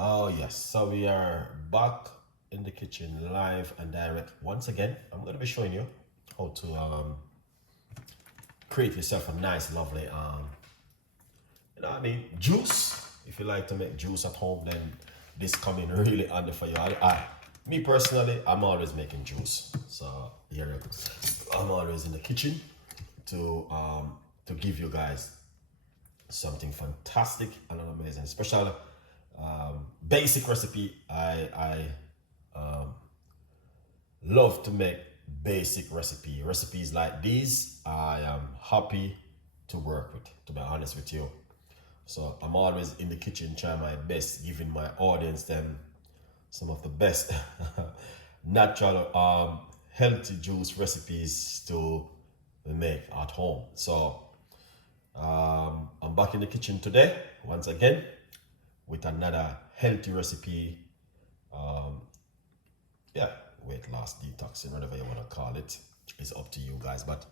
Oh yes, so we are back in the kitchen live and direct once again. I'm going to be showing you how to create yourself a nice lovely juice. If you like to make juice at home, then this come in really handy for you. Me personally, I'm always making juice, so here I'm always in the kitchen to give you guys something fantastic and an amazing special basic recipe. I love to make basic recipes like these. I am happy to work with, to be honest with you. So I'm always in the kitchen trying my best, giving my audience them some of the best natural healthy juice recipes to make at home. So I'm back in the kitchen today once again with another healthy recipe. Yeah, weight loss, detoxing, whatever you want to call it, is up to you guys. But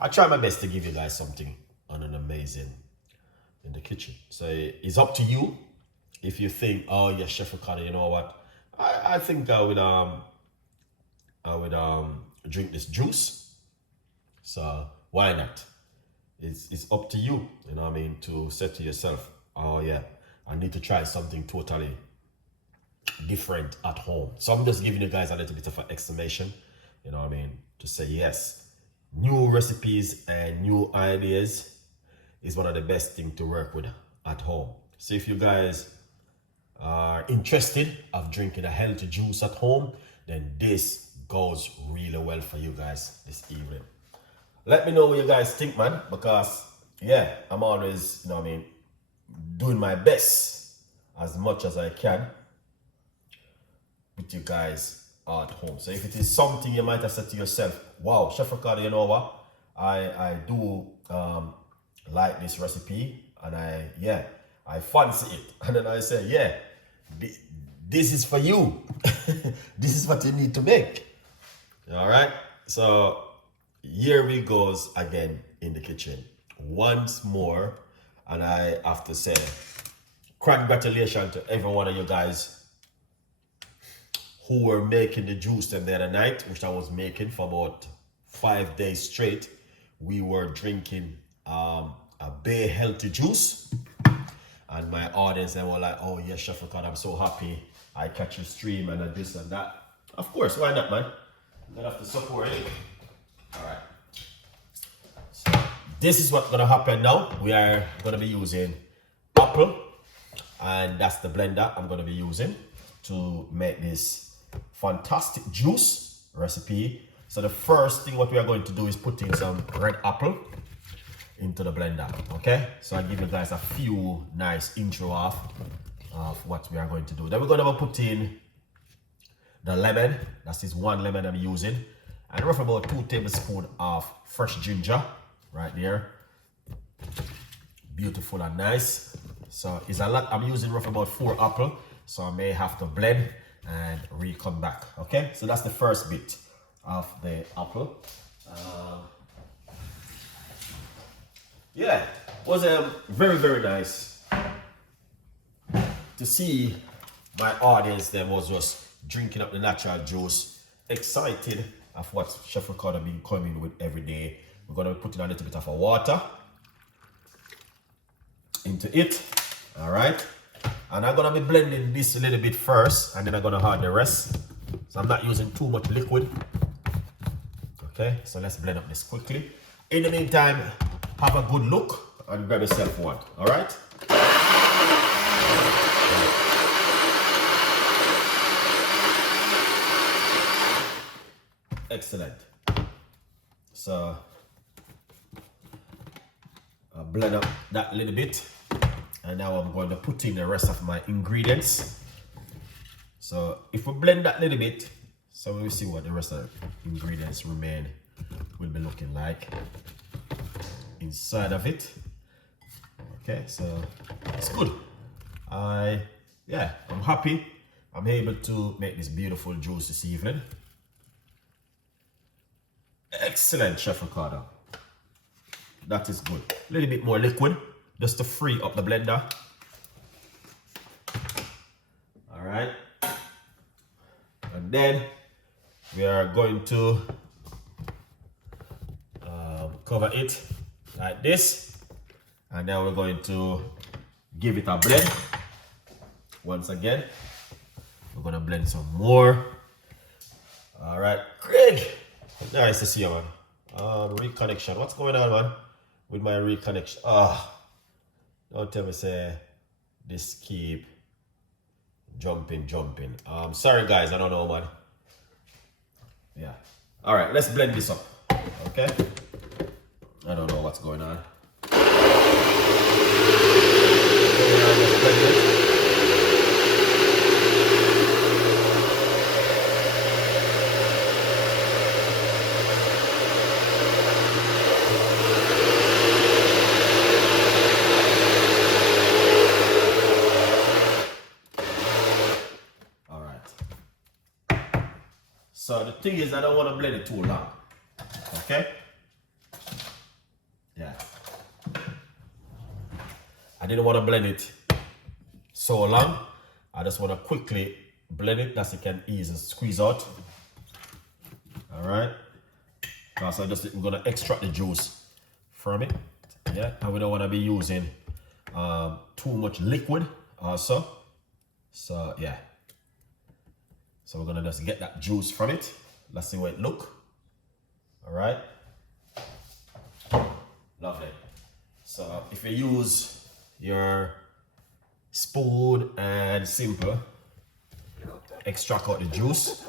I try my best to give you guys something on an amazing in the kitchen. So it's up to you. If you think, oh yes, Chef Ricardo, you know what? I think I would drink this juice. So why not? It's up to you, you know what I mean, to say to yourself, oh yeah, I need to try something totally different at home. So I'm just giving you guys a little bit of an exclamation, you know what I mean, to say yes, new recipes and new ideas is one of the best things to work with at home. So if you guys are interested of drinking a healthy juice at home, then this goes really well for you guys this evening. Let me know what you guys think, man, because yeah, I'm always, you know what I mean, doing my best as much as I can with you guys at home. So if it is something you might have said to yourself, wow, Chef Ricardo, you know what? I do like this recipe and I fancy it. And then I say, yeah, this is for you. This is what you need to make. All right. So here we goes again in the kitchen once more. And I have to say, congratulations to every one of you guys who were making the juice the other night, which I was making for about 5 days straight. We were drinking a Bay Healthy juice. And my audience, they were like, oh yes, Chef Ricardo, I'm so happy I catch your stream and this and that. Of course, why not, man? I'm gonna have to support it. All right. So this is what's gonna happen now. We are gonna be using apple, and that's the blender I'm gonna be using to make this fantastic juice recipe. So the first thing what we are going to do is put in some red apple into the blender. Okay, so I'll give you guys a few nice intro of what we are going to do. Then we're going to put in the lemon. That's this one lemon I'm using, and roughly about 2 tablespoons of fresh ginger right there. Beautiful and nice. So it's a lot. I'm using roughly about 4 apples, so I may have to blend and re-come back. Okay, so that's the first bit of the apple. Yeah, was very, very nice to see my audience there was just drinking up the natural juice, excited of what Chef Ricardo been coming with every day. We're gonna put in a little bit of water into it, all right? And I'm gonna be blending this a little bit first, and then I'm gonna add the rest. So I'm not using too much liquid. Okay, so let's blend up this quickly. In the meantime, have a good look and grab yourself one, all right? Excellent. So I'll blend up that little bit, and now I'm going to put in the rest of my ingredients. So if we blend that little bit, so we'll see what the rest of the ingredients remain will be looking like inside of it. Okay, so it's good. I'm happy I'm able to make this beautiful juice this evening. Excellent, Chef Ricardo. That is good. A little bit more liquid just to free up the blender. then we are going to cover it like this, and then we're going to give it a blend. Once again, we're gonna blend some more. All right, Craig, nice to see you, man. Reconnection, what's going on, man, with my reconnection? Don't tell me say this keep jumping. Sorry guys, I don't know, man. Yeah, all right, let's blend this up. Okay, I don't know what's going on. So the thing is, I don't want to blend it too long. Okay? Yeah. I didn't want to blend it so long. I just want to quickly blend it that it can easily squeeze out. Alright? Because I'm going to extract the juice from it. Yeah? And we don't want to be using too much liquid also. So, yeah. So we're gonna just get that juice from it. Let's see how it look. All right. Lovely. So if you use your spoon and simple, extract out the juice.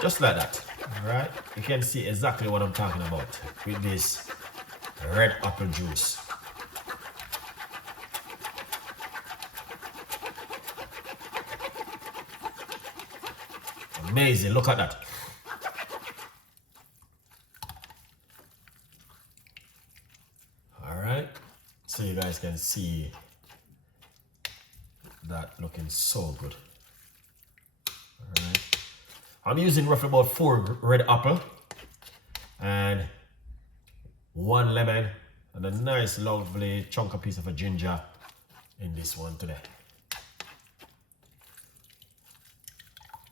Just like that, all right? You can see exactly what I'm talking about with this red apple juice. Amazing, look at that. All right, so you guys can see that looking so good. All right. I'm using roughly about 4 red apple and 1 lemon and a nice lovely chunky piece of a ginger in this one today.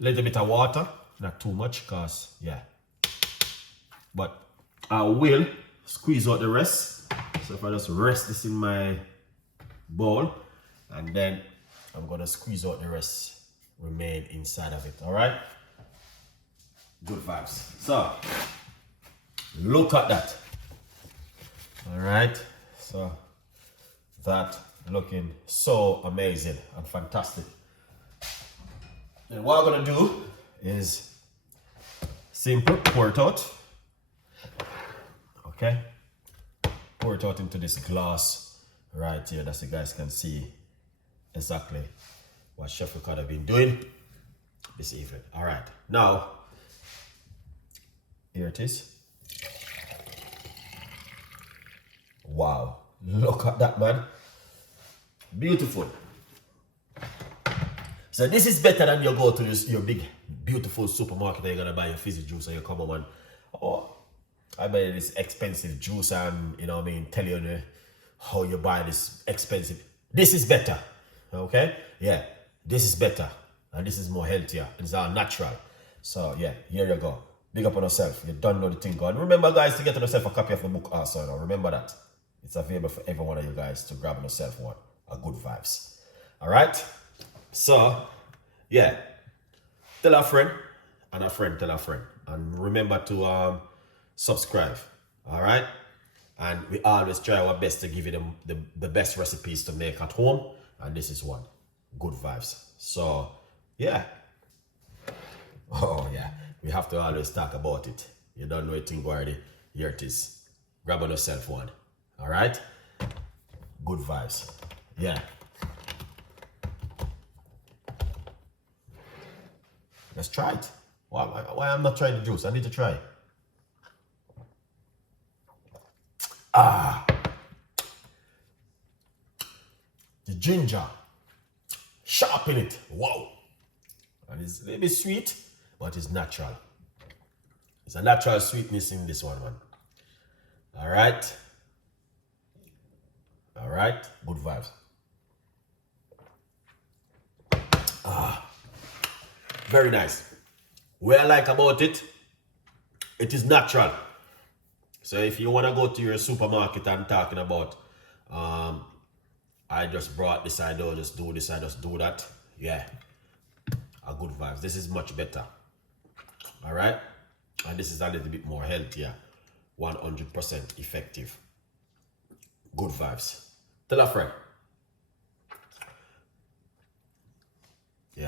Little bit of water, not too much, cause yeah. But I will squeeze out the rest. So if I just rest this in my bowl, and then I'm gonna squeeze out the rest remain inside of it. All right. Good vibes. So look at that. All right, so that looking so amazing and fantastic. And what I'm gonna do is simple pour it out. Okay, pour it out into this glass right here, that you guys can see exactly what Chef Ricardo have been doing this evening. All right, now here it is. Wow, look at that, man. Beautiful. So this is better than you go to your big, beautiful supermarket and you're gonna buy your fizzy juice and you come home and, oh, I buy this expensive juice and, you know what I mean, tell you how you buy this expensive. This is better, okay? Yeah, this is better. And this is more healthier. It's all natural. So yeah, here you go. Big up on yourself. You don't know the thing going. Remember, guys, to get on yourself a copy of the book also. Now. Remember that. It's available for every one of you guys to grab on yourself one. A good vibes. All right? So, yeah. Tell a friend. And a friend tell a friend. And remember to subscribe. All right? And we always try our best to give you the best recipes to make at home. And this is one. Good vibes. So, yeah. Oh, yeah. We have to always talk about it. You don't know anything already. Here it is. Grab on yourself one. All right? Good vibes. Yeah. Let's try it. Why I'm not trying the juice? I need to try. Ah. The ginger. Sharp in it. Wow. And it's a little bit sweet. but it's natural. It's a natural sweetness in this one, man. All right. All right. Good vibes. Very nice. What I like about it, it is natural. So if you want to go to your supermarket and talking about, I just brought this, I don't just do this, I just do that. Yeah, a good vibes. This is much better. All right. And this is a little bit more healthier. 100% effective. Good vibes. Tell a friend.